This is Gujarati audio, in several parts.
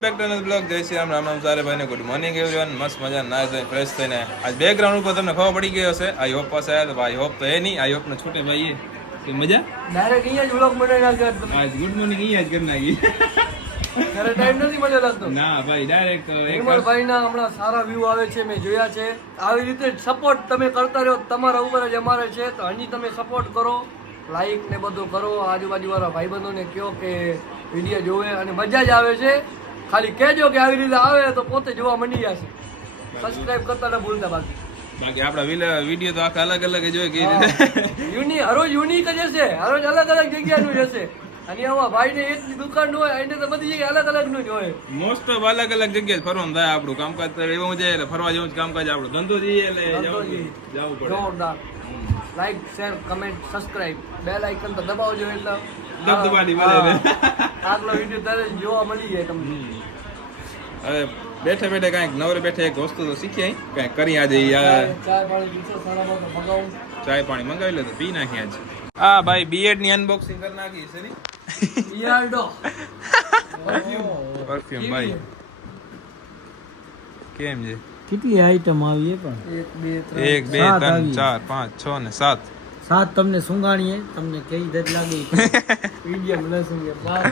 બ્લોગ જય શ્રી રામ રામ સારે ભાઈને ગુડ મોર્નિંગ એવરીવન મસ્ત મજા ના ફ્રેશ થઈને આજ બેકગ્રાઉન્ડ ઉપર તમને ખબર પડી ગયો હશે આઈ હોપ પાસે આવ્યા તો આઈ હોપ તો એ નહીં આઈ હોપ ને છૂટે ભાઈ કે મજા ડાયરેક્ટ અહીંયા જ વ્લોગ બનાવી નાખ્યો આજ ગુડ મોર્નિંગ અહીંયા જ કરી નાખી ત્યારે ટાઈમ નથી મળ્યો લાગતો ના ભાઈ ડાયરેક્ટ વિમલભાઈના હમણાં સારા વ્યૂ આવે છે મેં જોયા છે આવી રીતે સપોર્ટ તમે કરતા રહ્યો તમારા ઉપર જ અમારે છે તો હજી તમે સપોર્ટ કરો લાઈક ને બધું કરો આજુબાજુ વાળા ભાઈબંધોને કહો કે વિડીયો જોવે અને મજા જ આવે છે ખાલી કહેજો કે આવી રીતે આવે તો પોતે જોવા માંડી જશે સબસ્ક્રાઇબ કરતા ન ભૂલતા બાકી આપણા વિડીયો તો આખા અલગ અલગ જ હોય કે રીતે હરોજ યુનિક જ હશે હરોજ અલગ અલગ જગ્યાનું જ હશે અને આવા ભાઈને એકની દુકાન હોય એને તો બધી જગ્યાએ અલગ અલગ નું જ હોય મોસ્ટ ઓફ અલગ અલગ જગ્યાએ ફરવાનું થાય આપણું કામકાજ તો એવું છે એટલે ફરવા જેવું જ કામકાજ આપણું ધંધો જઈએ એટલે જવું પડે જોરદાર like share comment subscribe bell icon તો દબાવજો એટલે દબદબાની મળે આગલો વિડીયો તરત જોવા મળી જાય તમને હવે બેઠે બેઠે કાંઈક નવરે બેઠે એક વસ્તુ તો શીખી કાંઈક કરી આજે ચાય પાણી પીશો સારા મગાવું ચાય પાણી મંગાવી લે તો પી નાખી આજે હા ભાઈ બીએડ ની અનબોક્સિંગ કરી નાખી છે ને બિયાર્ડો પરફ્યુમ ભાઈ કેમ છે કેટલી આઈટમ આવી પણ 1 2 3 4 5 6 ને 7 સાત તમને સુંગાણીએ તમને કઈ દત લાગી મીડિયમ લસણ કે બાર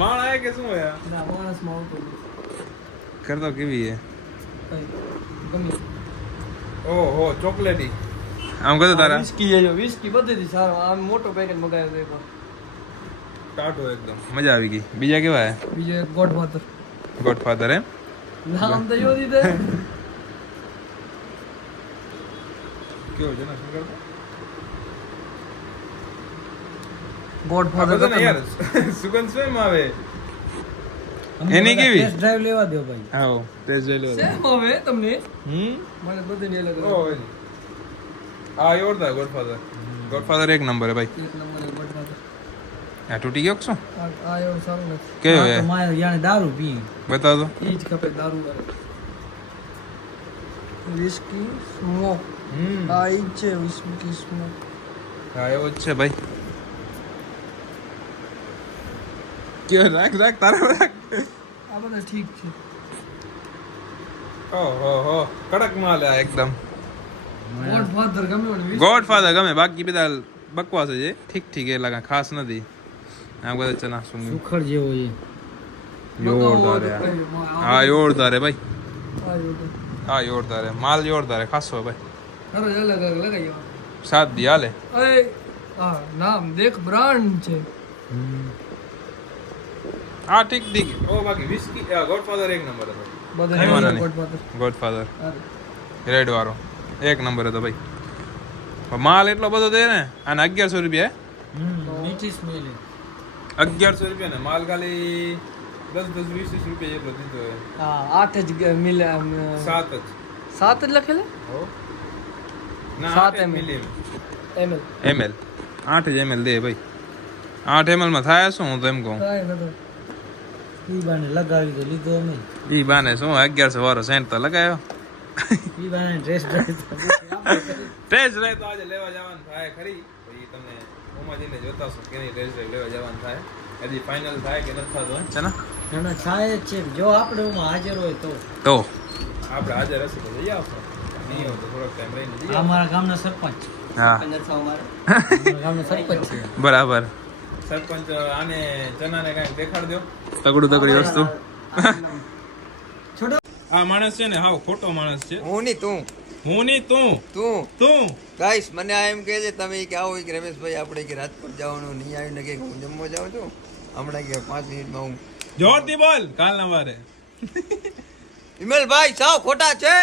માળ આય કે શું હે ના માણસ માં આવતો કરતો કેવી હે ગમે ઓહો ચોકલેટી આમ કતો તારા વિસ્કી બધી સારો આમ મોટો પેકેટ મગાવ્યો તો ટાટો એકદમ મજા આવી ગઈ બીજા કેવા હે બીજો એક ગોડફાધર એમ નામ તો યો દીધે કેવો છે ને શું કરતો ગોડફાધર તો યાર સુગંધ સ્વેમ આવે એની કેવી ટેસ્ટ ડ્રાઈવ લેવા દો ભાઈ આવો ટેસ્ટ લઈ લો સેમ હવે તમને મને બધી અલગ ઓ આ યોરદા ગોડફાધર એક નંબર હે ભાઈ એક નંબર ગોડફાધર આ તૂટી ગયો શું આ એવું સારું નથી કેવો હે તો મારે યાને દારૂ પી બતાવ તો ઈ જ ખપે દારૂ વાળો વિસ્કી સ્મોક આ ઈ જ છે વિસ્કી સ્મોક હા એવો જ છે ભાઈ કે રાખ તારા રાખ આ બધા ઠીક છે ઓહો હો કડક માલ આ એકદમ ગોડફાધર ગમે મને ગોડફાધર ગમે બાકી બધા બકવાસ છે ઠીક એ લાગે ખાસ નથી આ બધા ચના સુંગી સુખડ જેવો છે જોરદાર હે હા જોરદાર હે ભાઈ YouTube હા જોરદાર હે માલ જોરદાર હે ખાસો ભાઈ અરે અલગ અલગ લગાઈ સાત દી હાલે એ આ નામ દેખ બ્રાન્ડ છે હા ઠીક ઓ બાકી વિસ્કી ગોડફાધર એક નંબર હતો બધા ગોડફાધર રેડ વાળો એક નંબર હતો ભાઈ માલ એટલો બધો દે ને અને 1100 રૂપિયા મીઠી સ્મેલ 1100 રૂપિયા ને માલ ખાલી 10 20 રૂપિયા જેટલો દીધો હે હા 8 જ મિલે 7 જ 7 જ લખેલે હો ના 7 7 ml ml 8 જ ml દે ભાઈ 8 ml માં થાય શું હું તો એમ કહું કાઈ નતો ઈ બાને લગાવી તો લીધો અમે ઈ બાને શું 1100 વાળો સેન્ટ તો લગાવ્યો ઈ બાને ડ્રેસ ડ્રાઈવ ટેસ્ટ ડ્રાઈવ તો આજે લેવા જવાનું થાય ખરી પછી તમને ઓમાં જઈને જોતાશો કે નહીં ટેસ્ટ ડ્રાઈવ લેવા જવાનું થાય હજી ફાઇનલ થાય કે નથી થતું છે ને એના છાય જ છે જો આપણે ઉમાં હાજર હોય તો આપણે હાજર હશે તો જઈ આવશો નહીં હોય તો થોડોક ટાઈમ રહીને જઈ આ મારા ગામના સરપંચ હા મારા ગામના સરપંચ છે બરાબર સરપંચ આને ચનાને કાંઈક દેખાડ દો તગડી વસ્તુ આ માણસ છે ને હાવ ખોટો માણસ છે હું નહીં તું ગાઈસ મને આ એમ કહે છે તમે કે આવો કે રમેશભાઈ આપણે કે રાજકોટ જવાનું નહીં આવીને કે હું જમવા જાઉં છું હમણાં કે 5 મિનિટમાં હું જોરથી બોલ કાલના વારે વિમલભાઈ સાવ ખોટા છે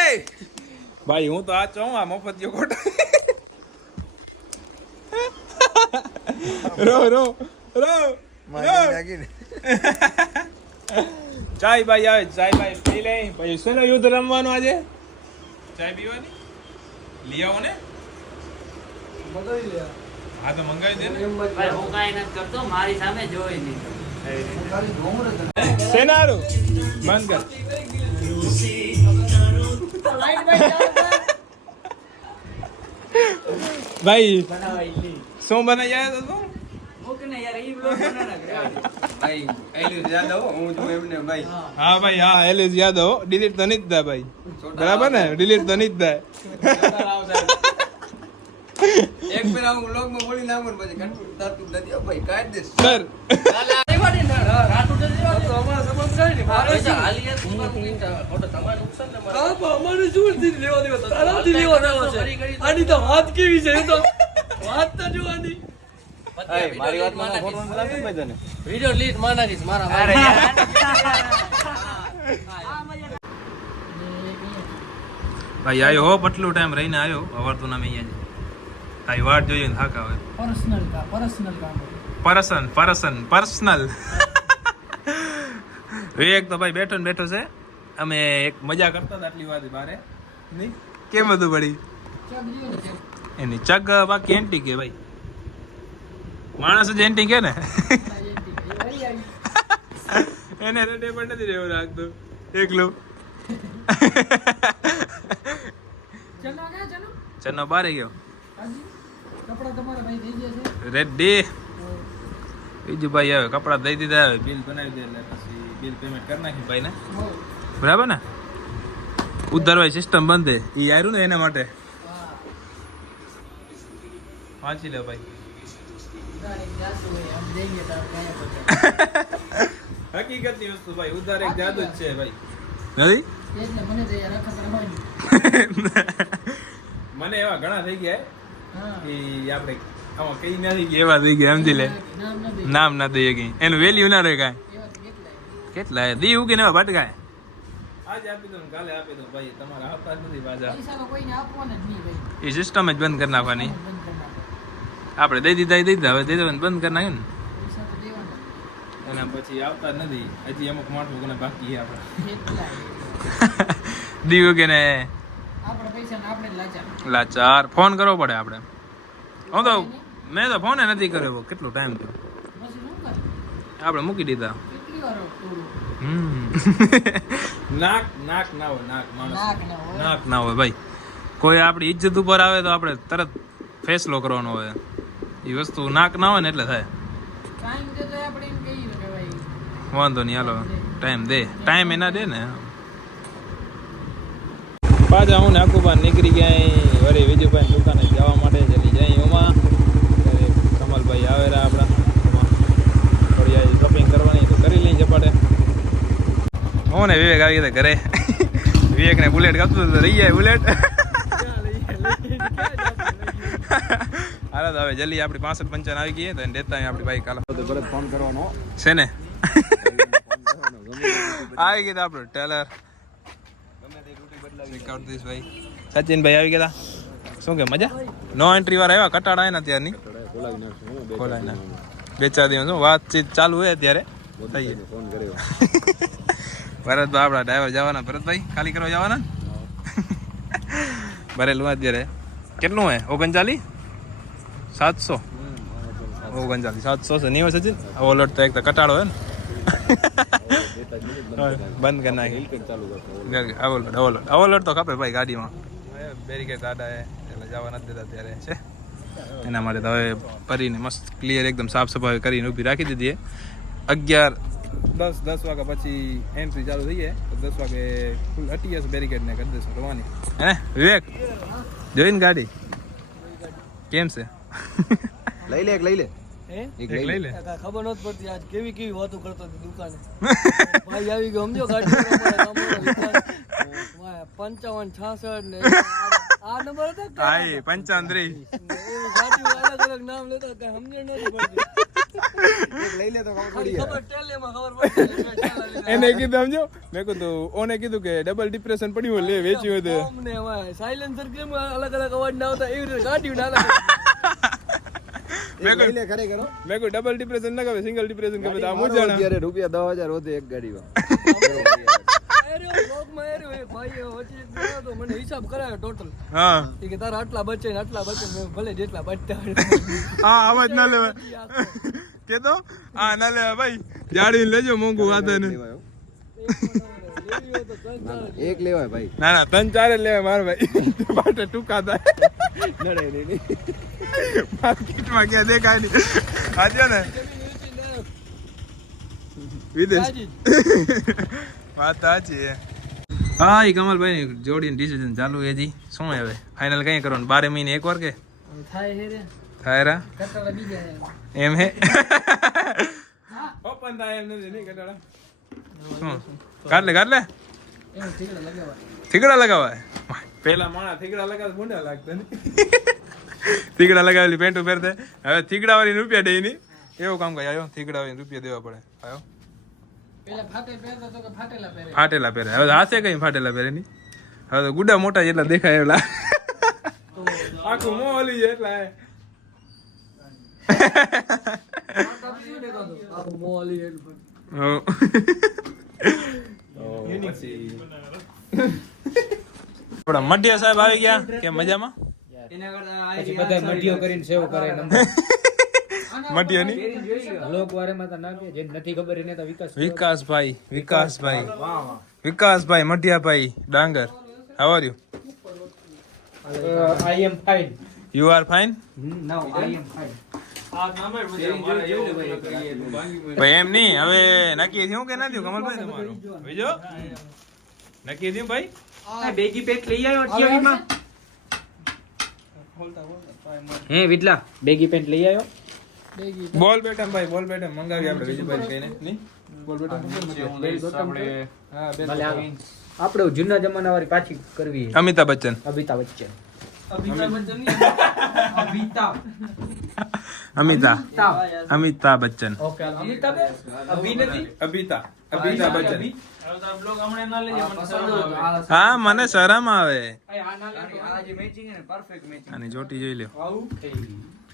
ભાઈ હું તો આ છું આ મફતિયો ખોટા રો મારી નાખીને ચાય ભાઈ આવે ચાય ભાઈ પી લે પછી શેનો યુદ્ધ રમવાનું આજે ચાય પીવાની લઈ આવો ને બદલી લે હા તો મંગાવી દે ને ભાઈ હું કાઈ નથી કરતો મારી સામે જોઈ નહીં ખાલી ઢોમર જ સેનારું બંધ કર ભાઈ શું બનાવી આવ્યો તો તું ભાઈ એલિયસ યાદવ હું છું એમને ભાઈ હા ભાઈ હા એલિસ યાદવ ડિલીટ તો નહીં જ થાય ભાઈ બરાબર ને ડિલીટ તો નહીં જ થાય એક પેલા હું લોગમાં બોલી નાખું ને પછી કંટ્રોલ થતું નથી હો ભાઈ કાઢ દે સર આની તો વાત કેવી છે એ તો વાત તો જોવાની મારી વાતમાં ફોટો નથી ભાઈ તને વિડિયો ડિલીટ માં નાખીશ મારા ભાઈ આવ્યો હો પટલું ટાઈમ રહીને આવ્યો અવારતું નામ અહીંયા તારી વાટ જોઈએ ને થાક આવે પર્સનલ વિવેક તો ભાઈ બેઠો ને બેઠો છે અમે એક મજા કરતા હતા આટલી વાત બારે નહીં કેમ હતું પડી એની ચગ બાકી એન્ટી કે ભાઈ માણસ જ એન્ટી કે ને એને રેડે પણ નથી રહેવું રાખતું એકલું ચનો બારે ગયો રેડી બીજું ભાઈ આવે કપડા દઈ દીધા હવે બિલ બનાવી દે એટલે પછી બિલ પેમેન્ટ કરી નાખી ભાઈ ને બરાબર ને ઉધારવાય સિસ્ટમ બંધ એ આવ્યું ને એના માટે વાંચી લે ભાઈ હકીકતની વસ્તુ ભાઈ ઉધાર એક જાદુ જ છે ભાઈ નથી મને એવા ઘણા થઈ ગયા કે આપણે આમાં કઈ નથી ગયા એવા થઈ ગયા સમજી લે નામ ના દઈએ કઈ એનું વેલ્યુ ના રહે કાંઈ કેટલા દી ઉગીને એવા ભટકાય આજે આપી દો કાલે આપી દો ભાઈ તમારા આપતા જ નથી પાછા એ સિસ્ટમ જ બંધ કરી નાખવાની આપણે દઈ દીધા હવે દઈ દેવાનું બંધ કરી નાખ્યું ને એના પછી આવતા જ નથી હજી અમુક માણસો કોને બાકી છે આપણે દીવું કે ને લાચાર ફોન કરવો પડે આપણે હું તો મેં તો ફોન નથી કર્યો કેટલો ટાઈમ થયો આપણે મૂકી દીધા નાક ના હોય નાક માણસ નાક ના હોય ભાઈ કોઈ આપણી ઇજ્જત ઉપર આવે તો આપણે તરત ફેસલો કરવાનો હોય એ વસ્તુ નાક ના હોય ને એટલે થાય વાંધો નહીં હાલો ટાઈમ દે ટાઈમ એના દે ને પાછા હું ને આખુબા નીકળી ગયા વળી વિજુભાઈ દુકાને જવા માટે જલ્દી જાય એમાં કમલભાઈ આવેલા આપણા થોડી શોપિંગ કરવાની તો કરી લઈ ઝપાટે હું ને વિવેક આવી ગયા ઘરે વિવેક ને બુલેટ ગમતું તો રહી જાય બુલેટ હાલો તો હવે જલ્દી આપણી 65-55 આવી ગઈ તો એને દેતા આપણી બાઈક હાલો ફોન કરવાનો છે ને આવી ગયા આપણો ટેલર ભાઈ સચિનભાઈ આવી ગયા શું કે મજા નો એન્ટ્રી વાર આવ્યા કટાડા આવ્યા ત્યારની ખોલાઈ ના 2-4 દિવસ શું વાતચીત ચાલુ હોય અત્યારે થઈ ફોન કર્યો ભરતભાઈ આપણા ડ્રાઈવર જવાના ભરતભાઈ ખાલી કરવા જવાના ભરેલું અત્યારે કેટલું હોય 39 700 છે નહીં હોય સચિન ઓલટ તો એક તો કટાડો હોય ને બંધ કરી નાખી અવોલટ તો ખપે ભાઈ ગાડીમાં બેરીકેડ આડા એટલે જવા નથી દેતા ત્યારે છે એના માટે તો હવે ભરીને મસ્ત ક્લિયર એકદમ સાફ સફાઈ કરીને ઊભી રાખી દીધી 11-10 વાગ્યા પછી એન્ટ્રી ચાલુ થઈ જાય તો 10 વાગે ફૂલ હટી જશે બેરીકેડને કરી દેશું રવાની હે વિવેક જોઈને ગાડી કેમ છે લઈ લે લઈ લે ખબર ખબર નથી પડતી આજ કેવી વાતો કરતો હતો દુકાને ભાઈ આવી ગયો સમજો ગાડી 55-66 ને આ નંબર હતો હાય 55 ગાડી અલગ નામ લેતા કઈ સમજણ નથી પડતી લઈ લે તો ખબર ટેલેમાં ખબર પડતી એને કીધું સમજો મેં કીધું ઓને કીધું કે ડબલ ડિપ્રેશન પડ્યું લે વેચ્યું હોય તો અમને સાયલેન્સર કેમ અલગ અવાજ ના આવતા એવી રીતે ગાડી ના અલગ મેં કોઈ ડબલ ડિપ્રેશન ના કહેવાય સિંગલ ડિપ્રેશન કહેવાય આ મુજાણા અત્યારે રૂપિયા 10,000 હોતે એક ગાડીમાં મને હિસાબ કરાયો ટોટલ હા કે તારા આટલા બચે ને ભલે જેટલા બચતા હા આવાજ ના લેવાય કે તો હા ના લેવાય ભાઈ જાડી લેજો મોંઘું વાદન એક લેવાય ભાઈ. ના ના 3-4 જ લેવાય મારો ભાઈ માટે ટૂંકા થાય નડે નહીં. માર્કેટમાં ક્યાં દેખાય નહીં આજે ને વિદેશ વાત સાચી છે. હા એ કમલભાઈ જોડીને ડિસિઝન ચાલુ છે હજી શું હવે ફાઇનલ કઈ કરવાનું 12 મહિને એકવાર કે થાય રા એમ હે ઓપન થાય એમ નથી નહીં કટાડા શું કાઢ લે થીગડા લગાવાય પેલા માણા થીગડા લગાવ બુંડા લાગતા ને થીગડા લગાવેલી પેન્ટ પહેરતે હવે થીગડા વાળી રૂપિયા દે નહીં એવું કામ કઈ આવ્યો થીગડા વાળી રૂપિયા દેવા પડે આવ્યો ફાટેલા પહેરે હવે હાથે કઈ ફાટેલા પહેરે નહીં હવે તો ગુડા મોટા જેટલા દેખાય એવલા આખું મોં ઓલી જાય એટલા થોડા મઢિયા સાહેબ આવી ગયા કે મજામાં બધા મઢિયો કરીને સેવ કરે મઢિયાની લોક વારેમાં તો ના કે જે નથી ખબર એને તો વિકાસભાઈ મઢિયાભાઈ ડાંગર how are you I am fine you are fine now I am fine ભાઈ એમ નહીં હવે નક્કી થયું કે ના થયું કમલભાઈ તમારું બીજો નક્કી થયું ભાઈ બેગી પેન્ટ લઈ આવ્યો ટીવીમાં હે વિટલા બેગી પેન્ટ લઈ આવ્યો બોલ બેટમ ભાઈ બોલ બેટમ મંગાવી આપણે બીજું ભાઈ કઈને નહીં બોલ બેટમ આપણે જૂના જમાના વાળી પાછી કરવી અમિતાભ બચ્ચન અમિતાભ બચ્ચન અમિતાભ બચ્ચન ઓકે અમિતાભ અમિતાભ બચ્ચન હા મને શરમ આવે આની ચોટી જોઈ લ્યો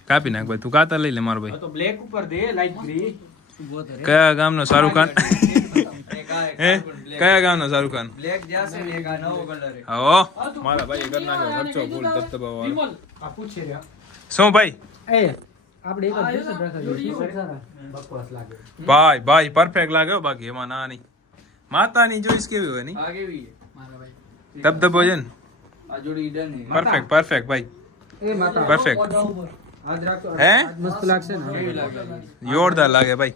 કાપી નાખ ભાઈ તું કાતર લઈ લે મારો ભાઈ તો બ્લેક ઉપર દે લાઈટ ગ્રી કયા ગામનો શાહરુખ ખાન હે કયા ગામનો શાહરુખ ખાન બ્લેક જાશે ને એક આ નવો કલર છે. હો મારા ભાઈ કર નાખ્યો ખર્ચો ફૂલ દબદબા વાળો આ પૂછે રે શું ભાઈ એ આપણે એક જ દિવસ રાખા બકવાસ લાગે ભાઈ પરફેક્ટ લાગ્યો બાકી એમાં ના નહીં માતાની ચોઈસ કેવી હોય ની આ કેવી છે? મારા ભાઈ દબદબો છે ને આ જોડી ડન છે. પરફેક્ટ ભાઈ એ માતા પરફેક્ટ આજ રાખતો હે મસ્ત લાગશે ને કેવી લાગે? જોરદાર લાગે ભાઈ